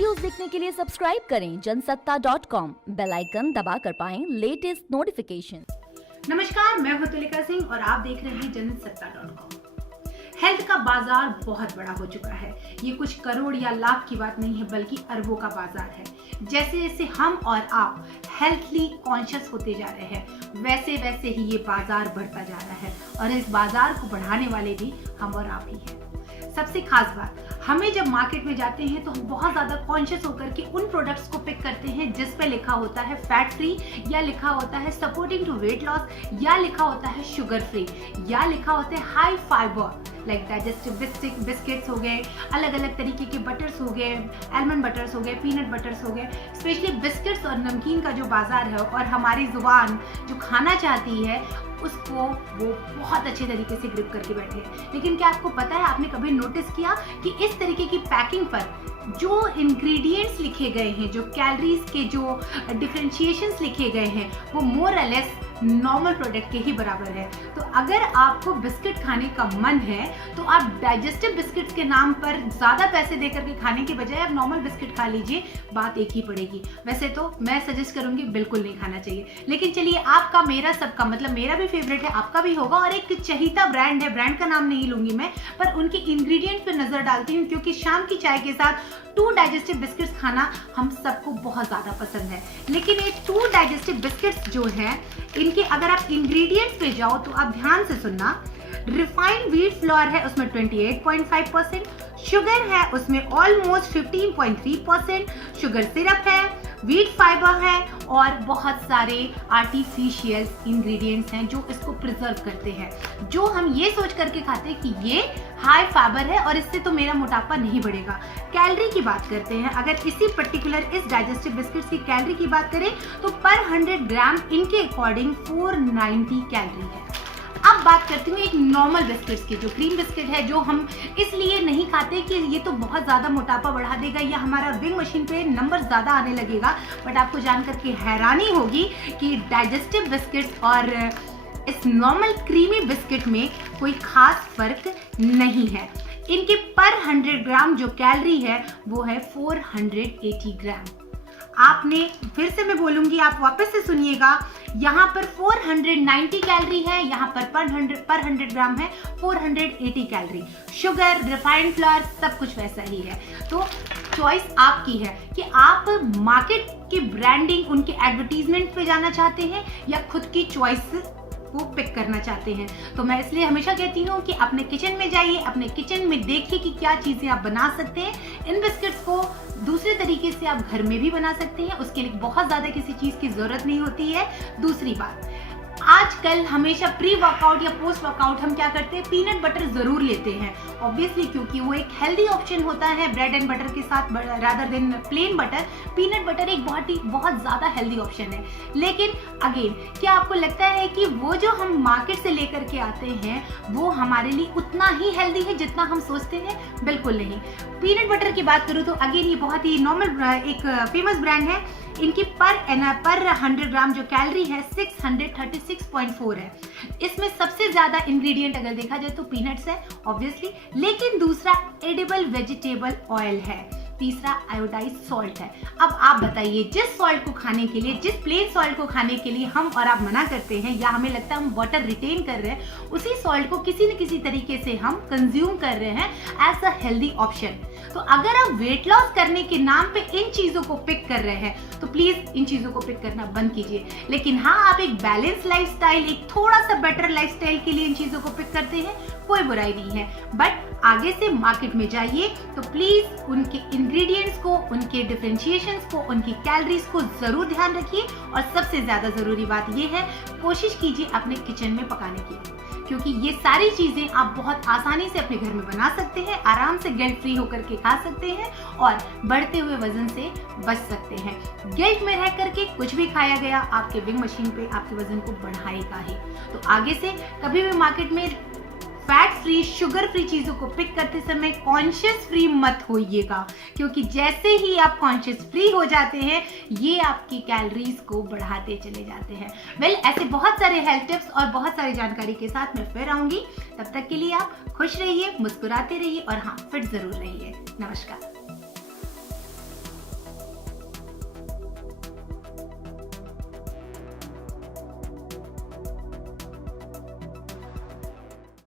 Videos देखने के लिए सब्सक्राइब करें जनसत्ता.com, बेल आइकन दबाकर पाएं लेटेस्ट नोटिफिकेशन। नमस्कार, मैं हूं तुलिका सिंह और आप देख रहे हैं जनसत्ता.com। हेल्थ का बाजार बहुत बड़ा हो चुका है। ये कुछ करोड़ या लाख की बात नहीं है, बल्कि अरबों का बाजार है। जैसे जैसे हम और आप हेल्थली कॉन्शियस होते जा रहे हैं, वैसे वैसे ही ये बाजार बढ़ता जा रहा है और इस बाजार को बढ़ाने वाले भी हम और आप ही हैं। सबसे खास बात, हमें जब मार्केट में जाते हैं तो हम बहुत ज़्यादा कॉन्शियस होकर के उन प्रोडक्ट्स को पिक करते हैं जिस पे लिखा होता है फैट फ्री, या लिखा होता है सपोर्टिंग टू वेट लॉस, या लिखा होता है शुगर फ्री, या लिखा होता है high fibre, like digestive biscuits हो गए, अलग अलग तरीके के बटर्स हो गए, आलमंड बटर्स हो गए, पीनट बटर्स हो गए। स्पेशली बिस्किट्स और नमकीन का जो बाजार है और हमारी जुबान जो खाना चाहती है उसको वो बहुत अच्छे तरीके से ग्रिप करके बैठे हैं। लेकिन क्या आपको पता है, आपने कभी नोटिस किया कि इस तरीके की पैकिंग पर जो इंग्रेडिएंट्स लिखे गए हैं, जो कैलोरीज के जो डिफरेंशिएशंस लिखे गए हैं, वो मोर और लेस नॉर्मल प्रोडक्ट के ही बराबर है। तो अगर आपको बिस्किट खाने का मन है तो आप डाइजेस्टिव बिस्किट्स के नाम पर ज़्यादा पैसे देकर के खाने के बजाय आप नॉर्मल बिस्किट खा लीजिए, बात एक ही पड़ेगी। वैसे तो मैं सजेस्ट करूंगी बिल्कुल नहीं खाना चाहिए, लेकिन चलिए आपका मेरा सबका मतलब मेरा भी फेवरेट है, आपका भी होगा। और एक चहीता ब्रांड है, ब्रांड का नाम नहीं लूंगी मैं, पर उनके इंग्रेडिएंट पर नजर डालती हूँ क्योंकि शाम की चाय के साथ 2 डाइजेस्टिव बिस्किट्स खाना हम सबको बहुत ज़्यादा पसंद है। लेकिन ये 2 डाइजेस्टिव बिस्किट्स जो हैं, इनके अगर आप इंग्रेडिएंट्स पे जाओ तो आप ध्यान से सुनना। रिफाइंड व्हीट फ्लोर है उसमें 28.5%, शुगर है उसमें ऑलमोस्ट 15.3%, शुगर सिरप है, व्हीट फाइबर है और बहुत सारे आर्टिफिशियल इंग्रेडिएंट्स हैं जो इसको प्रिजर्व करते हैं, जो हम ये सोच करके खाते हैं कि ये हाई फाइबर है और इससे तो मेरा मोटापा नहीं बढ़ेगा। कैलोरी की बात करते हैं, अगर इसी पर्टिकुलर इस डाइजेस्टिव बिस्किट्स की कैलोरी की बात करें तो पर 100 ग्राम इनके अकॉर्डिंग 490 कैलोरी है। अब बात करती हूँ एक नॉर्मल बिस्किट्स की, जो क्रीम बिस्किट है, जो हम इसलिए नहीं खाते कि ये तो बहुत ज़्यादा मोटापा बढ़ा देगा या हमारा विंग मशीन पे नंबर ज़्यादा आने लगेगा। बट आपको जानकर के हैरानी होगी कि डाइजेस्टिव बिस्किट्स और इस नॉर्मल क्रीमी बिस्किट में कोई खास फर्क नहीं है। इनके पर 100 ग्राम जो कैलोरी है वो है 480 ग्राम। आपने, फिर से मैं बोलूंगी, आप वापस से सुनिएगा, यहाँ पर 490 कैलोरी है, यहाँ पर 100 ग्राम है 480 कैलोरी। शुगर, रिफाइंड फ्लावर सब कुछ वैसा ही है। तो चॉइस आपकी है कि आप मार्केट की ब्रांडिंग, उनके एडवर्टीजमेंट पे जाना चाहते हैं या खुद की चॉइस को पिक करना चाहते हैं। तो मैं इसलिए हमेशा कहती हूँ कि अपने किचन में जाइए, अपने किचन में देखिए कि क्या चीज़ें आप बना सकते हैं। इन बिस्किट्स को दूसरे तरीके से आप घर में भी बना सकते हैं, उसके लिए बहुत ज़्यादा किसी चीज़ की ज़रूरत नहीं होती है। दूसरी बात, आजकल हमेशा प्री वर्कआउट या पोस्ट वर्कआउट हम क्या करते हैं, पीनट बटर जरूर लेते हैं, ऑब्वियसली, क्योंकि वो एक हेल्दी ऑप्शन होता है ब्रेड एंड बटर के साथ, rather than plain butter. Peanut butter एक बहुत ज़्यादा हेल्दी ऑप्शन है। लेकिन अगेन, क्या आपको लगता है कि वो जो हम मार्केट से लेकर के आते हैं वो हमारे लिए उतना ही हेल्दी है जितना हम सोचते हैं? बिल्कुल नहीं। पीनट बटर की बात करूँ तो अगेन ये बहुत ही नॉर्मल एक फेमस ब्रांड है। इनकी पर 100 ग्राम जो कैलोरी है 636.4 है। इसमें सबसे ज्यादा इंग्रेडिएंट अगर देखा जाए तो पीनट्स है ऑब्वियसली, लेकिन दूसरा एडिबल वेजिटेबल ऑयल है, तीसरा आयोडाइज सॉल्ट है। अब आप बताइए, जिस सॉल्ट को खाने के लिए, जिस प्लेन सॉल्ट को खाने के लिए हम और आप मना करते हैं या हमें लगता है हम वाटर रिटेन कर रहे हैं, उसी सॉल्ट को किसी न किसी तरीके से हम कंज्यूम कर रहे हैं एज अ हेल्दी ऑप्शन। तो अगर आप वेट लॉस करने के नाम पे इन चीजों को पिक कर रहे हैं तो प्लीज इन चीजों को पिक करना बंद कीजिए। लेकिन हाँ, आप एक बैलेंस लाइफस्टाइल, एक थोड़ा सा बेटर लाइफस्टाइल के लिए इन चीजों को पिक करते हैं, कोई बुराई नहीं है। बट आगे से मार्केट में जाइए तो प्लीज उनके इंग्रेडिएंट्स को, उनके डिफरेंशिएशंस को, उनकी कैलोरीज को जरूर ध्यान रखिए। और सबसे ज्यादा जरूरी बात यह है, कोशिश कीजिए अपने किचन में पकाने की, क्योंकि ये सारी चीजें आप बहुत आसानी से अपने घर में बना सकते हैं, आराम से गिल्ट फ्री होकर के खा सकते हैं और बढ़ते हुए वजन से बच सकते हैं। गिल्ट में रह करके कुछ भी खाया गया आपके विंग मशीन पे आपके वजन को बढ़ाएगा ही। तो आगे से कभी भी मार्केट में फैट फ्री, शुगर फ्री चीजों को पिक करते समय कॉन्शियस फ्री मत होइएगा, क्योंकि जैसे ही आप कॉन्शियस फ्री हो जाते हैं ये आपकी कैलोरीज को बढ़ाते चले जाते हैं। वेल, ऐसे बहुत सारे हेल्थ टिप्स और बहुत सारी जानकारी के साथ मैं फिर आऊंगी। तब तक के लिए आप खुश रहिए, मुस्कुराते रहिए और हाँ, फिट जरूर रहिए। नमस्कार।